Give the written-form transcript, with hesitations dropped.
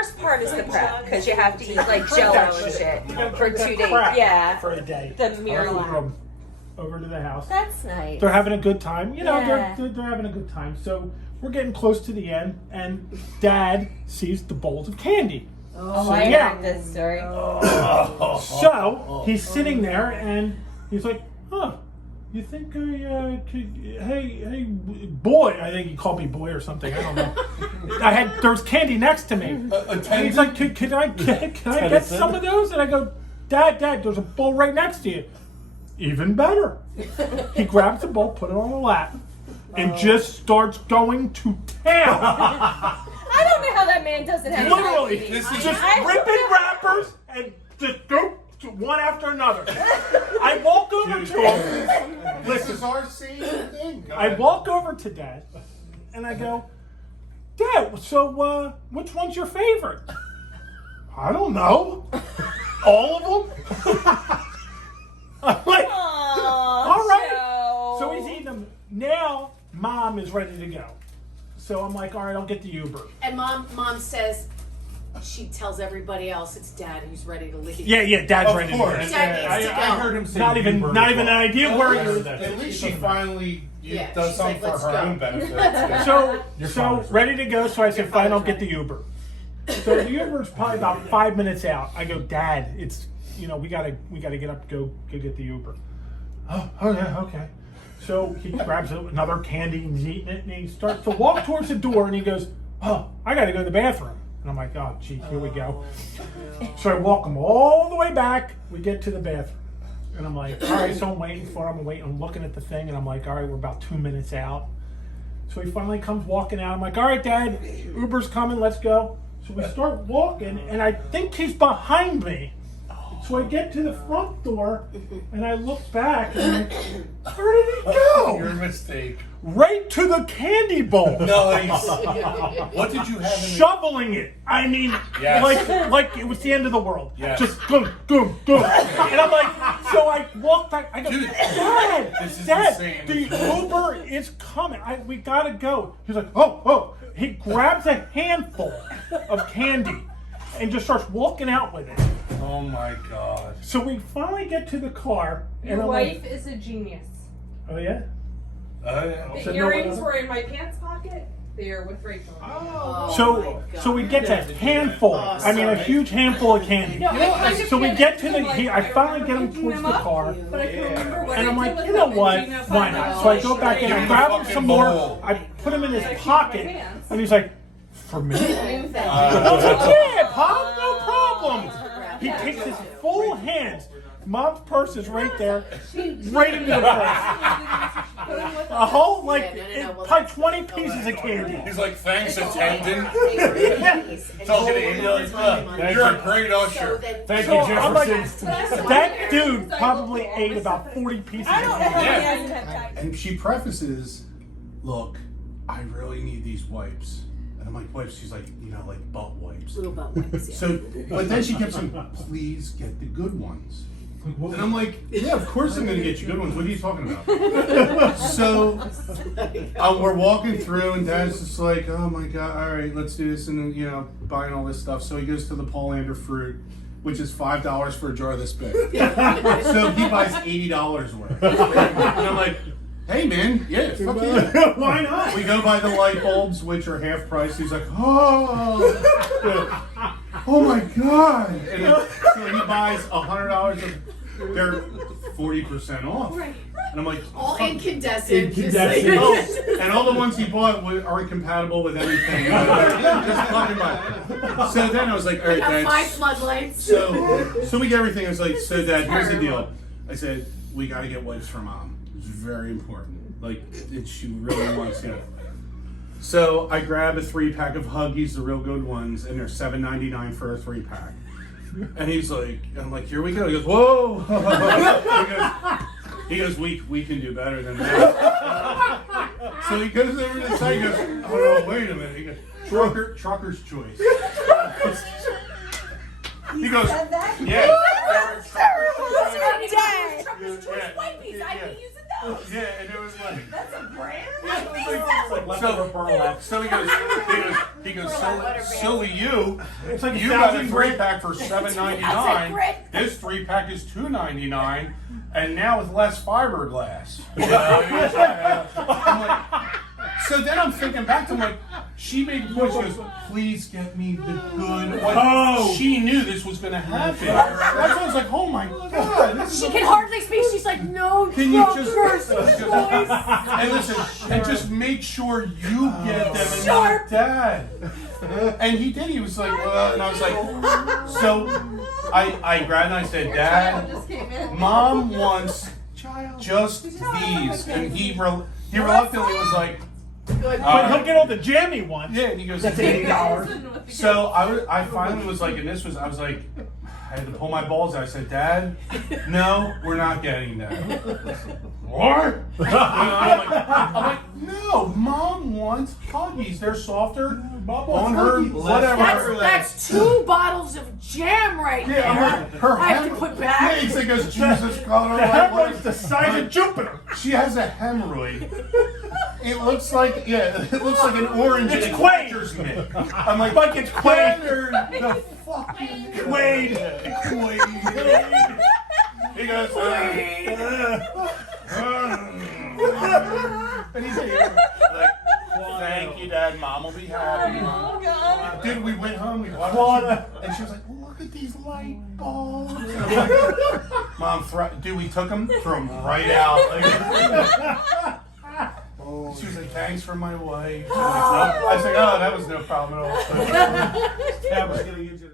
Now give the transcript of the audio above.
worst part is the prep because you have to eat like Jello and shit for 2 days. Yeah, for a day. The mirror. Over to the house. That's nice. They're having a good time. You know, Yeah. they're having a good time. So we're getting close to the end, and Dad sees the bowls of candy. Oh, I heard this story. So he's sitting there, and he's like, "Huh? You think I could? Hey, boy! I think he called me boy or something. I don't know. There's candy next to me. And he's like, can I get some of those?" And I go, Dad, there's a bowl right next to you. Even better. He grabs the bowl, put it on the lap, and just starts going to town. I don't know how that man doesn't have Literally, diabetes. just ripping wrappers and just go one after another. I walk over to him. This is our same thing. I walk over to Dad, and I go, Dad, so which one's your favorite? I don't know. All of them? I'm like, all right. So he's eating them. Now, Mom is ready to go. So I'm like, all right, I'll get the Uber. And mom says, she tells everybody else it's Dad who's ready to leave. Yeah, Dad's ready to go. Dad needs to go. I heard him say Not even an idea where he At least she finally does she's something like, for her "Let's go." own benefit. So ready to go. So I said, fine, I'll get the Uber. So the Uber's probably about 5 minutes out. I go, Dad, it's we gotta get up, go get the Uber. Oh, okay. So he grabs another candy and he's eating it, and he starts to walk towards the door, and he goes, "Oh, I gotta go to the bathroom." And I'm like, "Oh, gee, here we go." So I walk him all the way back. We get to the bathroom, and I'm like, "All right." So I'm waiting for him. I'm looking at the thing, and I'm like, "All right, we're about 2 minutes out." So he finally comes walking out. I'm like, "All right, Dad, Uber's coming. Let's go." So we start walking, and I think he's behind me. So I get to the front door, and I look back, and I'm like, where did he go? Your mistake. Right to the candy bowl. Nice. What did you have in Shoveling it. I mean, Yes. like it was the end of the world. Yes. Just boom. And I'm like, so I walk back. I go, Dude, Dad, this is Dad, insane. the Uber is coming. We gotta go. He's like, oh. He grabs a handful of candy and just starts walking out with it. Oh my God. So we finally get to the car. And Your I'm wife like, is a genius. oh yeah? The So earrings no- were in my pants pocket. They are with Rachel. Oh, So we get to a handful. I mean, a huge handful of candy. No, I kind of So we panicked get to because the. I'm like, I finally get him picking towards them the up, car, But I can remember what and I'm I did like, with you know them, what? and Gina Why found not? out. So I go back in, I Give grab me him the some more. bowl. I put him in his I keep my pocket, pants. and he's like, "For me?" I was like, "Yeah, Pop, no problem." He takes his full hands. Mom's purse is right there, right into the purse. A whole probably 20 pieces of candy. He's like, thanks, attendant. You're You're a great usher. Thank So I'm like, that dude probably ate about 40 pieces of I don't know candy. how he hasn't had time. And she prefaces, look, I really need these wipes. And I'm like, wipes? She's like, like butt wipes. Little butt wipes, yeah. So, but then she kept saying, please get the good ones. And I'm like, yeah, of course I'm going to get you good ones. What are you talking about? So, we're walking through, and Dad's just like, oh my God, all right, let's do this. And, buying all this stuff. So he goes to the Paulander fruit, which is $5 for a jar this big. So he buys $80 worth. And I'm like, hey man, yeah, fuck yeah. Why not? We go buy the light bulbs, which are half price. He's like, oh my God. And so he buys $100 of, they're 40% off. Right. And I'm like, All fuck. incandescent. Oh, and all the ones he bought aren't compatible with anything. Just fucking buy. So then I was like, all right, Got 5 Dad. floodlights. So we get everything. I was like, so Dad, here's the deal. I said, we got to get wipes for Mom. It's very important. Like, she really wants it. So I grab a 3-pack of Huggies, the real good ones, and they're $7.99 for a 3-pack. And he's like, I'm like, here we go. He goes, whoa. He goes, we can do better than that. So he goes over to the side. He goes, oh no, wait a minute. He goes, trucker's choice. He goes, yeah. Trucker's choice wipies. I'd be using Yeah, and it was like. That's a brand? It's like leftover burlap. So he goes, silly you. It's like You got a 1,000 3 bread. pack for $7.99. This 3 pack is $2.99, and now with less fiberglass. I'm like, so then I'm thinking back to like, she made the point. She goes, please get me the good. Like, Oh. she knew this was going to happen. That's why I was like, oh my god, this is She a- can hardly speak. She's like, no, Can you truckers, just and listen and just make sure you get them and Sharp. not Dad? And he did. He was like, and I was like, so I grabbed and I said, Child Dad, just came in. Mom wants just these, and he reluctantly was like, But he'll get all the jammy ones. yeah, and he goes, That's $80. So I finally was like, and this was, I was like, I had to pull my balls out. I said, Dad, no, we're not getting that. What? I'm like, no, Mom wants Huggies. They're softer on her, whatever. That's 2 bottles of jam right Yeah, there. I'm like, her I have to hem- put back. Yeah, he goes, Jesus, God, The hemorrhoid's the size of Jupiter. She has a hemorrhoid. It looks like, yeah, it looks like an orange It's in a Quaid. catcher's mitt. I'm like, Like it's Quaid. the fucking Quaid. Quaid. He goes, and he's like, thank you, Dad. Mom will be happy. Oh, God. Dude, we went home, we watched Quanta. it, and she was like, look at these light bulbs. And I'm like, Mom, dude, we took them, threw them right out. She was like, thanks for my wife. I was like, oh, that was no problem at all. Yeah, I was getting into